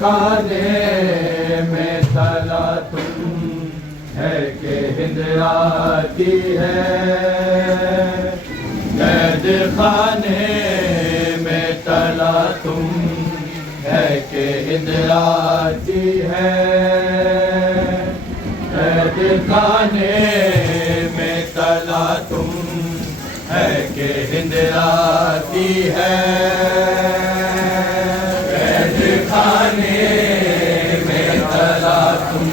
خانے میں تلا تم ہے کہ ہند آتی ہے، قید خانے میں تلا تم ہے کہ ہند آتی ہے، قید خانے میں تلا تم ہے کہ ہند آتی ہے، خانے میں تلا تم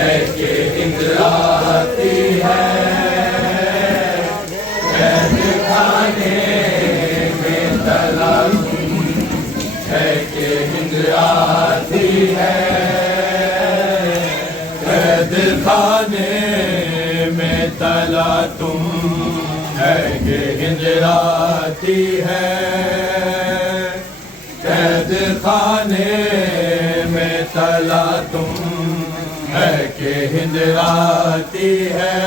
ہے کہ ہند آتی ہے، قید خانے میں تلا تم ہے کہ ہند آتی ہے، قید خانے میں تلا تم ہے کہ ہند آتی ہے، قید خانے میں تلا تم ہے کہ ہند آتی ہے،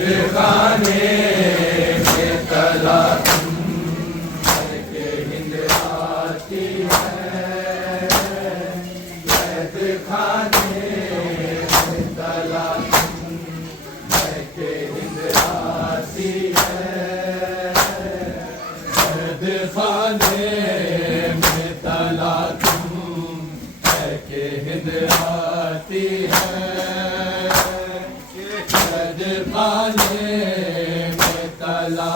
قید خانے میں تلا تم ہے کہ ہند آتی ہے، قید خانے میں تلا تم ہے کہ ہند آتی ہے، قید خانے میں تلا تم ہے کہ ہند آتی ہے، قید خانے میں تلا تم ہے کہ ہند آتی ہے، قید خانے میں تلا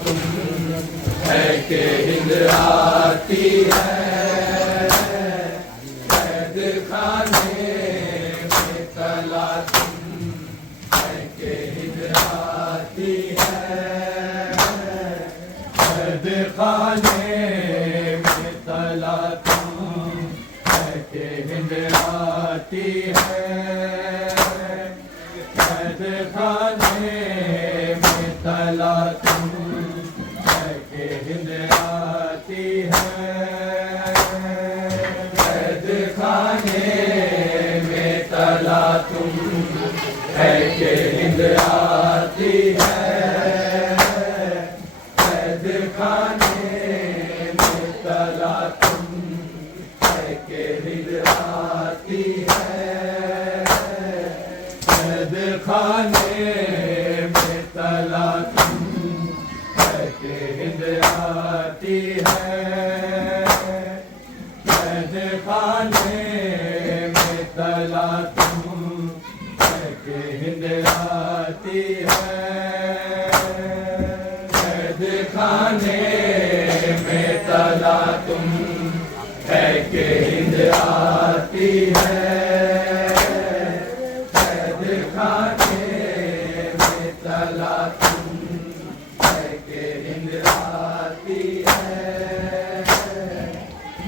تم ہے کہ ہند آتی ہے، خانے میں تلا تم ہے کہ ہند آتی ہے، قید خانے میں تلا تم ہے کہ ہند آتی ہے، قید خانے میں تلا تم ہے کہ ہند آتی ہے، قید خانے میں تلا تم ہے کہ ہند آتی ہے، قید خانے میں تلا تم ہے کہ ہند آتی ہے قید خانے میں تلا تم ہے کہ ہند آتی ہے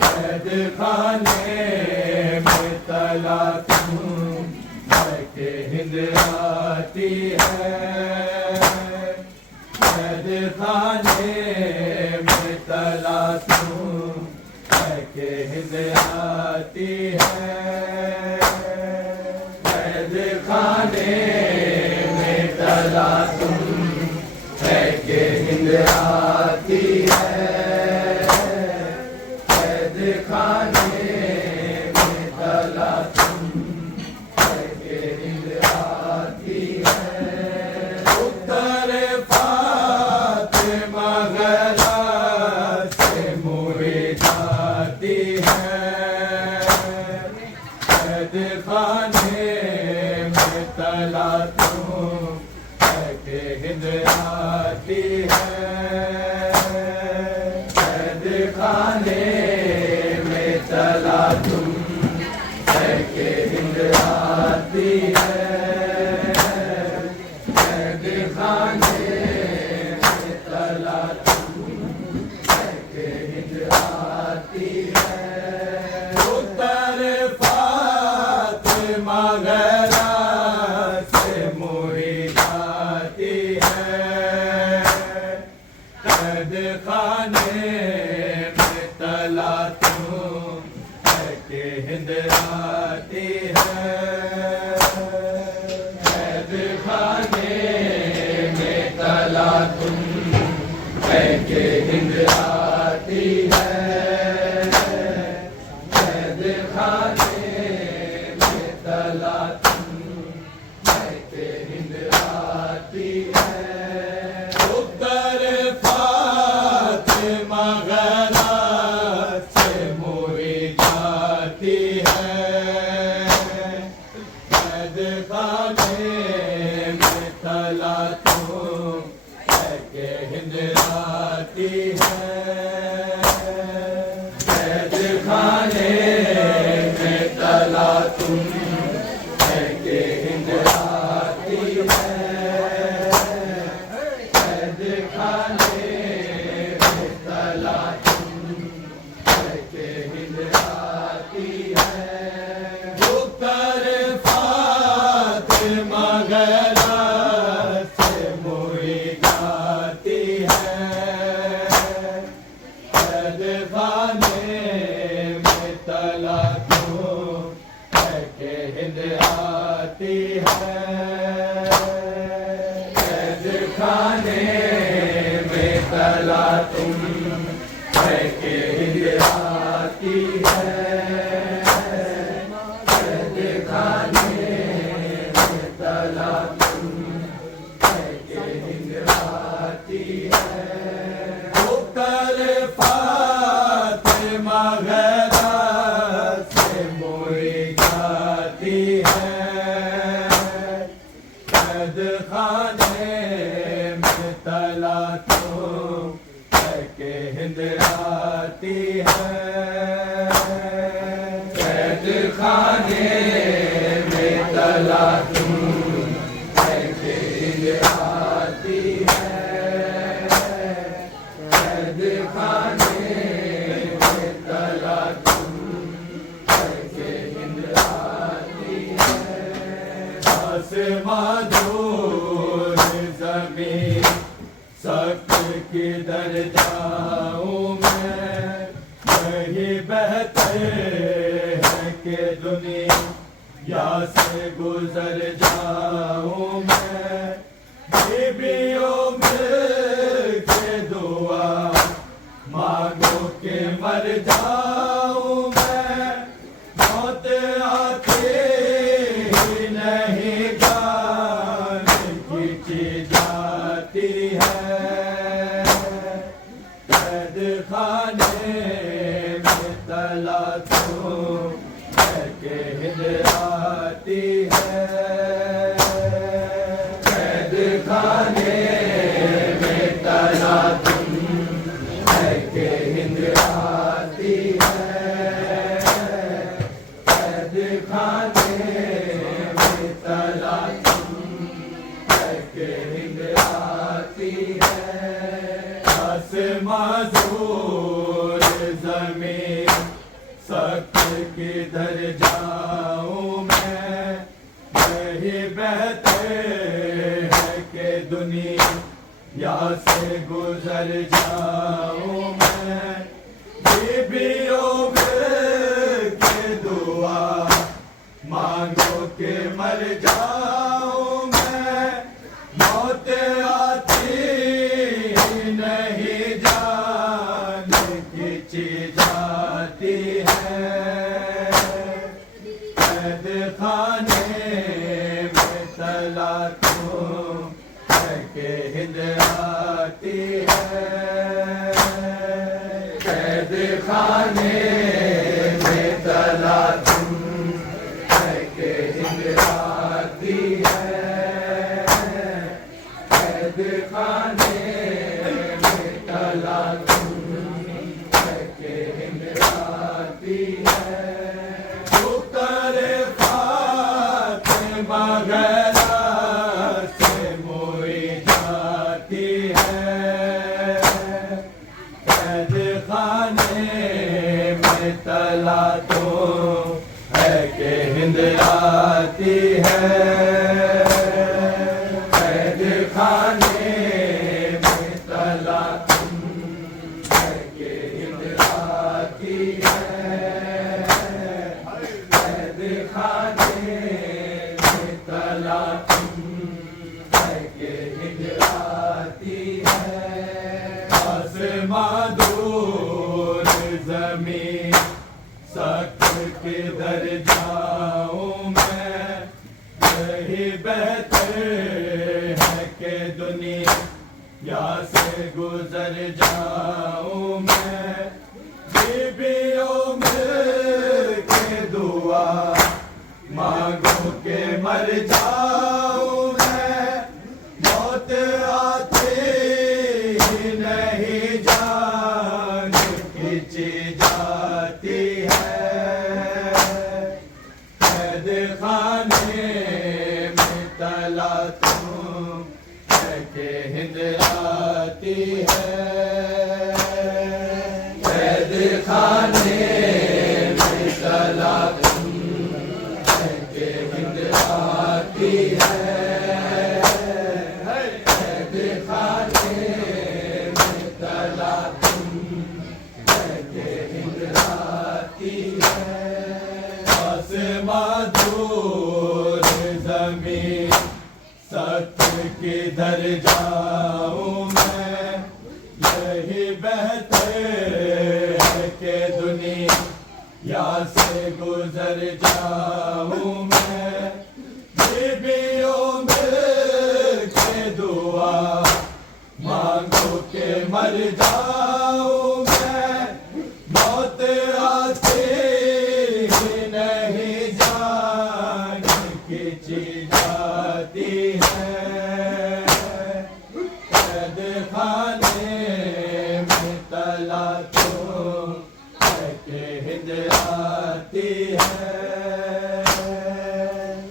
قید خانے میں تلا تم ہے کہ ہند آتی ہے قید خانے میں تلا تم ہے کہ ہند آتی ہے قید خانے میں تلا تم ہے کہ ہند آتی ہے قید خانے میں تلا تم ہے کہ ہند آتی ہے اتر فاطمہ غرا سے موئے جاتی ہے قید خانے میں تلا تم ہے کہ ہند آتی ہے قید خانے میں تلا تم ہے کہ ہند آتی ہے قید خانے میں تلا تم ہے کہ ہند آتی ہے اتر فاطمہ غرا سے موئی جاتی ہے قید خانے میں تلا تم ہے کہ ہند آتی ہے قید خانے میں تلا تم ہے کہ ہند آتی ہے قید خانے میں تلا تم ہے کہ ہند آتی ہے اتر فاطمہ غرا سے موئی جاتی ہے قید خانے میں تلا تم ہے کہ ہند آتی ہے قید خانے میں تلا تم ہے کہ ہند آتی ہے قید خانے میں تلا تم ہے کہ ہند آتی ہے اتر فاطمہ غرا سے موئی جاتی ہے قید خانے میں تلا تم ہے کہ ہند آتی ہے قید خانے میں تلا تم ہے کہ ہند آتی ہے قید خانے میں تلا تم ہے کہ ہند آتی ہے اتر فاطمہ غرا سے موئی جاتی ہے قید خانے میں تلا تم ہے کہ ہند آتی ہے قید خانے میں تلا تم ہے کہ ہند آتی ہے قید خانے میں تلا تم ہے کہ ہند آتی ہے آسماں دور زمین سخت کدھر جاؤں میں وہی بہتر ہے کہ دنیا سے گزر جاؤں میں بیویوں مل کے دعا مانگو کہ مر جاؤں میں موت آتی ہی نہیں جان کھینچی جاتی ہے قید خانے میں تلا تم ہے کہ ہند آتی ہے قید خانے خانے میں تلا تم ہے کہ ہند آتی ہے، قید خانے میں تلا تم ہے کہ ہند آتی ہے، آسماں زور زمین سخت کدھر جاؤں میں، یہی بہتے ہیں کہ دنیا سے گزر جاؤں میں، بیویوں کے دعا مانگو کہ مر جاؤں میں، موت آتی نہیں جان کھینچی جاتی ہے، قید خانے میں تلا تم ہے کہ ہند آتی ہے، قید خانے میں تلا تم ہے کہ ہند آتی ہے، قید خانے میں تلا تم ہے کہ ہند آتی ہے، وغیرہ سے موئی جاتی ہے، قید خانے میں تلا تو ہے کہ ہند آتی ہے، قید خانے میں تلا تم ہے کہ ہند آتی ہے، قید خانے تلا تم ہے کہ ہند آتی ہے، آسماں دور زمین سخت کدھر جاؤں میں، یہی بہتر ہے کہ دنیا سے گزر جاؤں میں، بیویوں کے دعا مانگو کہ مر جاؤں میں، موت آتی نہیں جان کھینچی جاتی ہے، قید خانے میں تلا تم ہے کہ ہند آتی ہے، قید خانے میں تلا تم ہے کہ ہند آتی ہے، قید خانے میں تلا تم ہے کہ ہند آتی ہے، آسماں دور زمین سخت کدھر جاؤں میں، یہی بہتے ہے کہ دنیا سے گزر جاؤں میں، بیویوں کے دعا مانگو کہ مر جاؤں میں، موت آتی نہیں جان کھینچی جاتی ہے، قید خانے میں تلا تو ہے کہ ہند آتی ہے،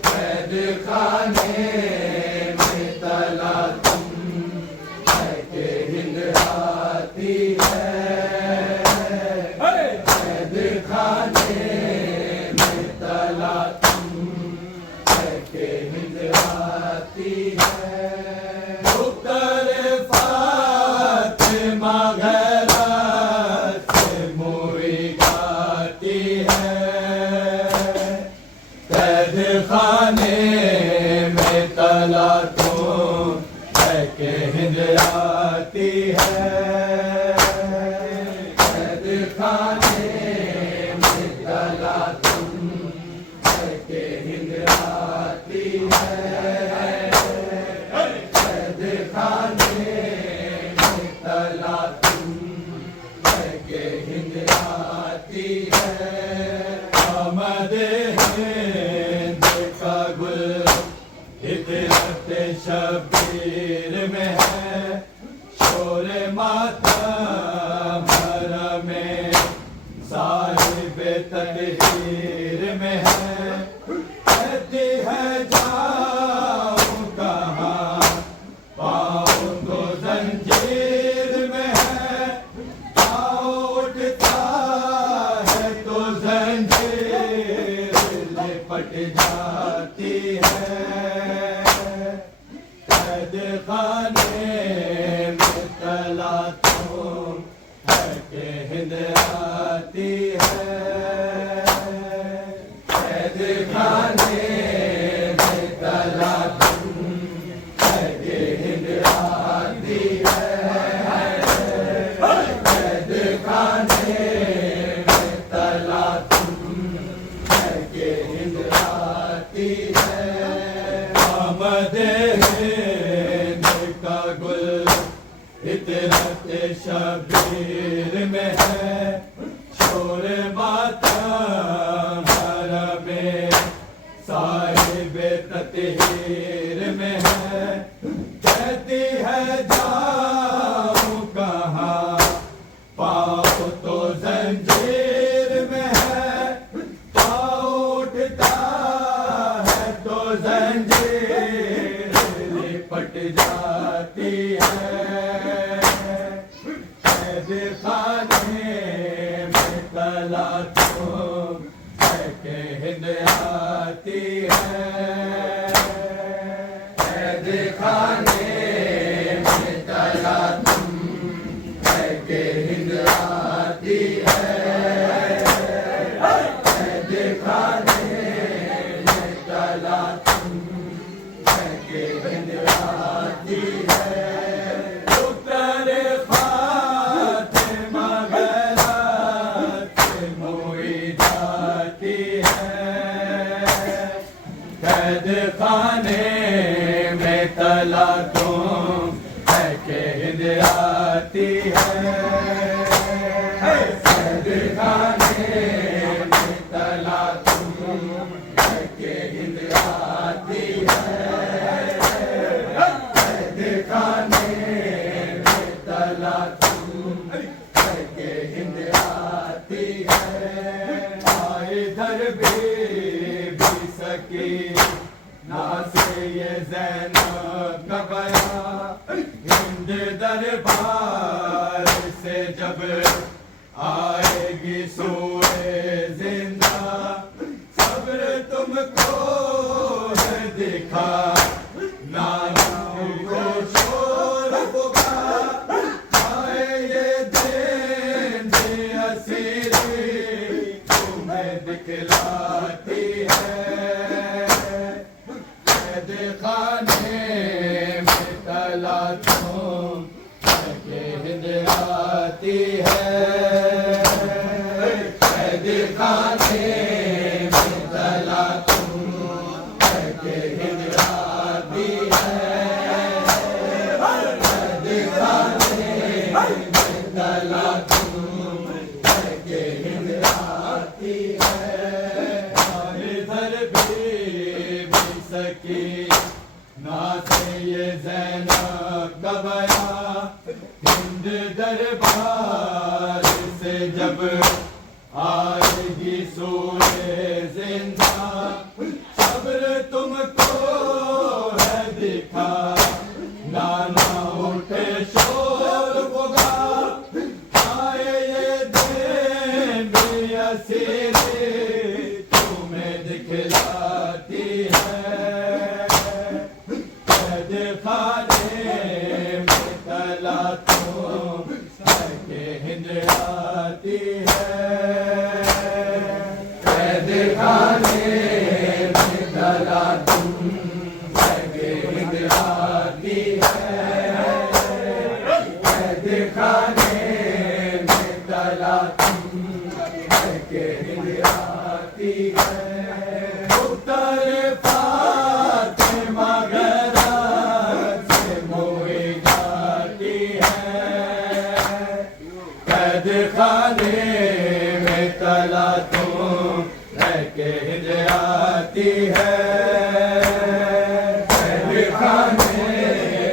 قید خانے میں تلا تم ہے کہ ہند آتی ہے، قید خانے میں تلا تم ہے کہ ہند آتی ہے، فاطمہ غیرہ سے موئی جاتی ہے، قید خانے میں تلا تو ہے کہ ہند آتی ہے، قید خانے میں تلا تم ہے کہ ہند آتی ہے، قید خانے میں تلا تم ہے کہ ہند آتی ہے، آمد ہند کا گل فطرت شبیر میں ہے شور ماتم حرم صاحب تطہیر میں ہے کہتی ہے جاؤں کہاں پاؤں تو زنجیر میں ہے پاؤں اٹھتا ہے تو زنجیر لپٹ جاتی ہے قید خانے میں تلا تو ہے کہ ہند آتی ہے قید خانے میں تلا ہے کہ ہند آتی ہے قید خانے میں تلا ہے کہ ہند آتی ہے آمد ہند کا گل فطرت شبیر میں ہے شور ماتم حرم صاحب تطہیر میں ہے کہتی ہے جاؤں کہاں پاؤں تو زنجیر میں ہے پاؤں اٹھتا ہے تو زنجیر لپٹ جاتی ہے قید خانے میں تلا تو ہے کہ ہند آتی ہے قید خانے میں تلا ہے کہ ہند آتی ہے قید خانے میں تلا ہے کہ ہند آتی ہے قید خانے میں تلا تم ہے کہ ہند آتی ہے قید خانے میں تلا تم ہے کہ ہند آتی ہے قید خانے میں تلا تم ہے کہ ہند آتی ہے ادھر بھی سکی نا سے یہ زینب کا بیان ہند دربار سے جب آئے گی سوئے زندہ صبر تم کو ہے دکھا نانوں کو شور ہوگا آئے یہ دین بھی اسیری تمہیں دکھلاتی ہے قید خانے میں تلا تم ہے کہ ہند آتی ہے قید خانے میں تلا تم ہے کہ ہند آتی ہے قید خانے میں تلا تم ہے کہ ہند آتی ہے ادھر بھی سکی نا سے یہ زینب کا بیان ہند دربار سے جب آئے گی سوئے زندہ صبر تم کو ہے دکھا نانا اٹھے شور ہوگا آئے یہ دین بھی اسیری تمہیں دکھلاتی ہے قید خانے میں تلا تم ہے کہ ہند آتی ہے قید خانے میں تلا تم ہے کہ ہند آتی ہے قید خانے میں تلا تم ہے کہ ہند آتی ہے اتر فاطمہ غیرت سے موئی جاتی ہے قید خانے میں تلا تم ہے کہ ہند آتی ہے قید خانے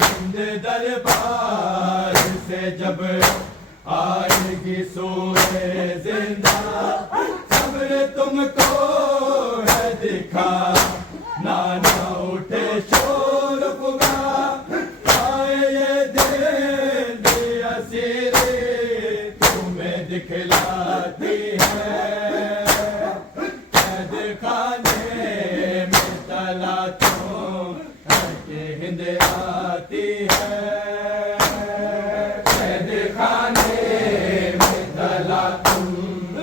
ہند دربار سے جب آئے گی سورہ زندہ صبر تم کو ہے دکھا نانا اٹھے شور پکار آئے یہ دل دی اسیری تمہیں دکھلاتی ہے قید خانے میں تلا تم کہ ہند آتی ہے قید خانے میں تلا تم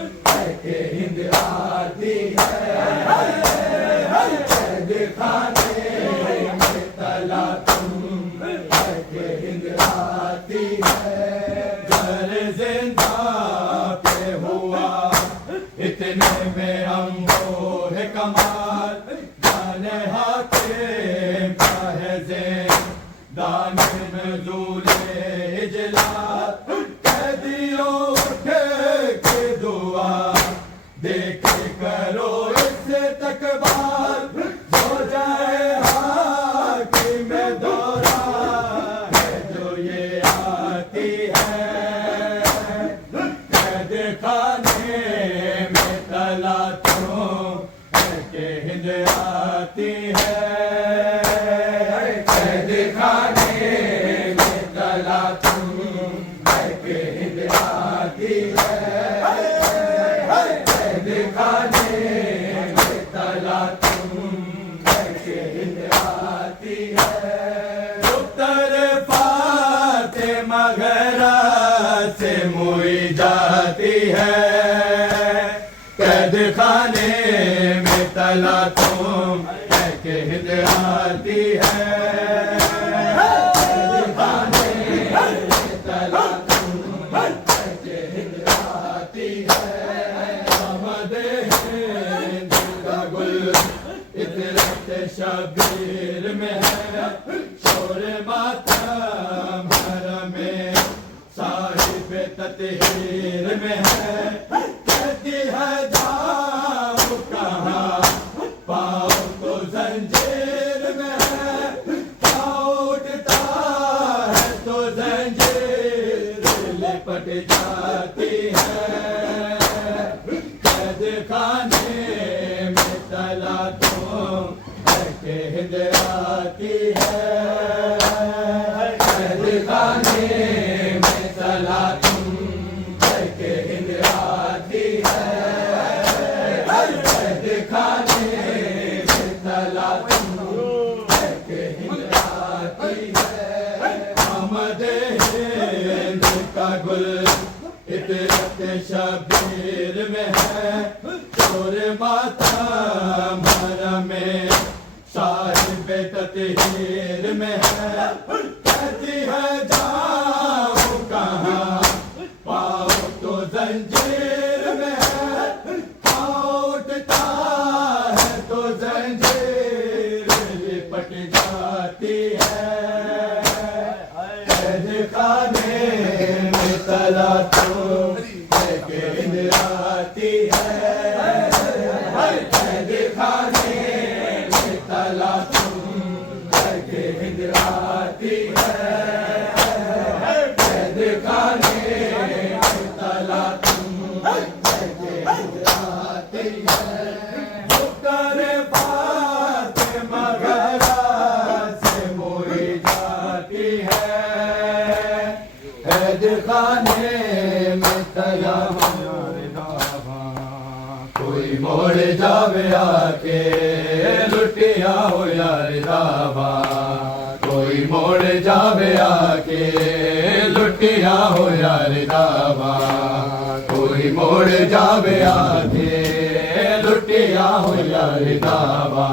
کہ ہند آتی ہے قید خانے میں تلا تم کہ ہند آتی ہے گھر زندہ پہ ہوا اتنے میں امبو ہے کمال جانے حاکم کا ہے زندان نزول اجلال قیدیوں اٹھے کے دعا دیکھے کرو اس تکبار ہو جائے حاکم دورہ ہے جو یہ آتی ہے قید خانے میں تلا تم کہ ہند آتی ہے قید خانے میں تلا تم کہ ہند آتی ہے قید خانے میں تلا تم کہ ہند آتی ہے دختر فاطمہ گھرا سے موئی جاتی ہے قید خانے میں تلا تم کہ ہند آتی ہے قید خانے میں تلا تم کہ ہند آتی ہے آمد ہند کا گل عطرت شبیر میں ہے شور ماتم حرم صاحب تطہیر میں ہے کہتی ہے جاؤ کہاں پاؤ تو زنجیر میں ہے پاؤ اٹھتا ہے تو زنجیر لپٹ جاتی ہے قید خانے میں تلا تم کہ ہند آتی ہے قید خانے میں تلا تم کہ ہند آتی ہے قید خانے میں تلا تم کہ ہند آتی ہے آمد ہند کا گل عطرت شبیر میں ہے شور ماتم حرم صاحب تطہیر میں ہے کہتی ہے جاؤ کہاں پاؤ تو زنجیر میں ہے پاؤ اٹھتا ہے تو زنجیر لپٹ جاتی ہے قید خانے میں تلا تم کہ ہند آتی ہے قید خانے میں تلا تم کہ ہند آتی ہے قید خانے میں تلا تم کہ ہند آتی ہے دختر فاطمہ گھرا سے موئی جاتی ہے قید خانے میں تلا کوئی موڑ جاوے آ کے لٹیا ہو یار داوا کوئی موڑ جاوے آ کے لٹیا ہو یار داوا کوئی موڑ جاوے آ کے لٹیا ہو یار داوا